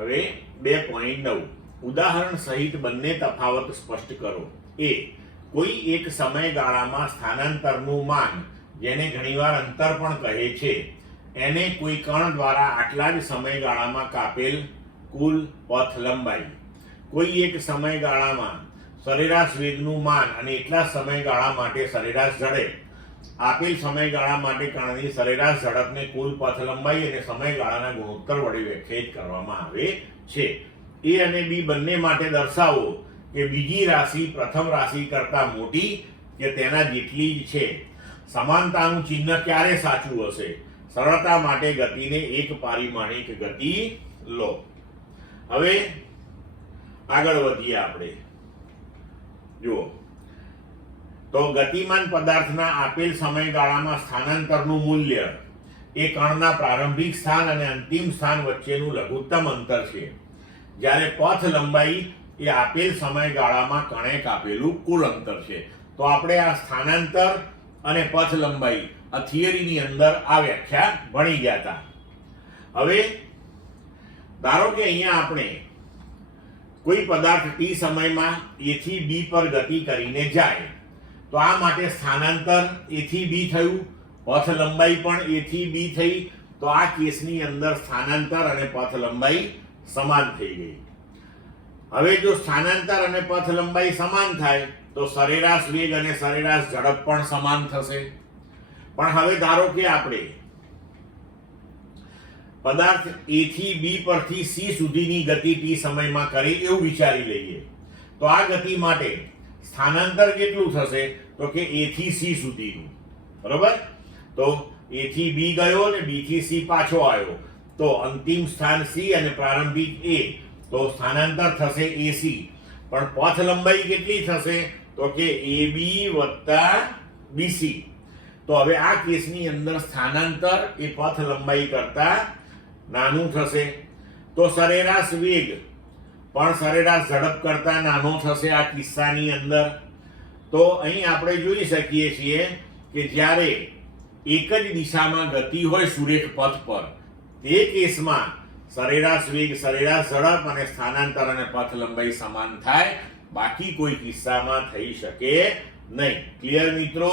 હવે 2.9 ઉદાહરણ સહિત બંને તફાવત સ્પષ્ટ કરો. એ કોઈ એક સમયગાળામાં સ્થાનાંતરનું માન, જેને ઘણીવાર અંતર પણ કહે છે, એને કોઈ કણ દ્વારા આટલા જ સમયગાળામાં કાપેલ કુલ પથ લંબાઈ. કોઈ એક સમયગાળામાં સરેરાશ વેગનું માન અને એટલા સમયગાળા માટે સરેરાશ ઝડપ. આપેલ સમયગાળા માટે કણની સરેરાશ ઝડપને કુલ પથ લંબાઈ અને સમયગાળાના ગુણોત્તર વડે વ્યાખ્યાયિત કરવામાં આવે છે. એ અને બી બંને માટે દર્શાવો કે બીજી રાશિ પ્રથમ રાશિ કરતાં મોટી કે તેના જેટલી જ છે. સમાનતાનું ચિહ્ન ક્યારે સાચું હશે? સરળતા માટે ગતિને એક પારિમાણિક ગતિ લો. હવે આગળ વધીએ આપણે. જુઓ તો ગતિમાન પદાર્થના આપેલ સમયગાળામાં સ્થાનાંતરનું મૂલ્ય એ કણના પ્રારંભિક સ્થાન અને અંતિમ સ્થાન વચ્ચેનું લઘુત્તમ અંતર છે, જ્યારે પથ લંબાઈ એ આપેલ સમયગાળામાં કણે કાપેલું કુલ અંતર છે. તો આપણે આ સ્થાનાંતર અને પથ લંબાઈ આ થિયરીની અંદર આ વ્યાખ્યા ભણી ગયા હતા. હવે ધારો કે અહીંયા આપણે કોઈ પદાર્થ t સમયમાં a થી b પર ગતિ કરીને જાય, તો આ માટે સ્થાનાંતર a થી b થયું, પથ લંબાઈ પણ a થી b થઈ. તો આ કેસની અંદર સ્થાનાંતર અને પથ લંબાઈ સમાન થઈ ગઈ. હવે જો સ્થાનાંતર અને પથ લંબાઈ સમાન થાય તો સરેરાશ વેગ અને સરેરાશ ઝડપ પણ સમાન થશે. પણ હવે ધારો કે આપણે પદાર્થ a થી b પરથી c સુધીની ગતિ t સમયમાં કરી એવું વિચારી લઈએ, તો આ ગતિ માટે સ્થાનાંતર કેટલું થશે? તો કે a થી c સુધીનું. બરોબર? તો a થી b ગયો અને b થી c પાછો આવ્યો, તો અંતિમ સ્થાન c અને પ્રારંભિક a, તો સ્થાનાંતર થશે ac. પણ પથ લંબાઈ કેટલી થશે? તો કે ab વત્તા bc. તો હવે આ કેસની અંદર સ્થાનાંતર એ પથ લંબાઈ કરતા નાનું થશે, તો સરેરાશ વેગ પણ સરેરાશ ઝડપ કરતા નાનો થશે આ કિસ્સાની અંદર. તો અહીં આપણે જોઈ શકીએ છીએ કે જ્યારે એક જ દિશામાં ગતિ હોય સુરેખ પથ પર, તે કેસમાં સરેરાશ વેગ, સરેરાશ ઝડપ અને સ્થાનાંતર અને પથ લંબાઈ સમાન થાય, બાકી કોઈ કિસ્સામાં થઈ શકે નહીં. ક્લિયર મિત્રો?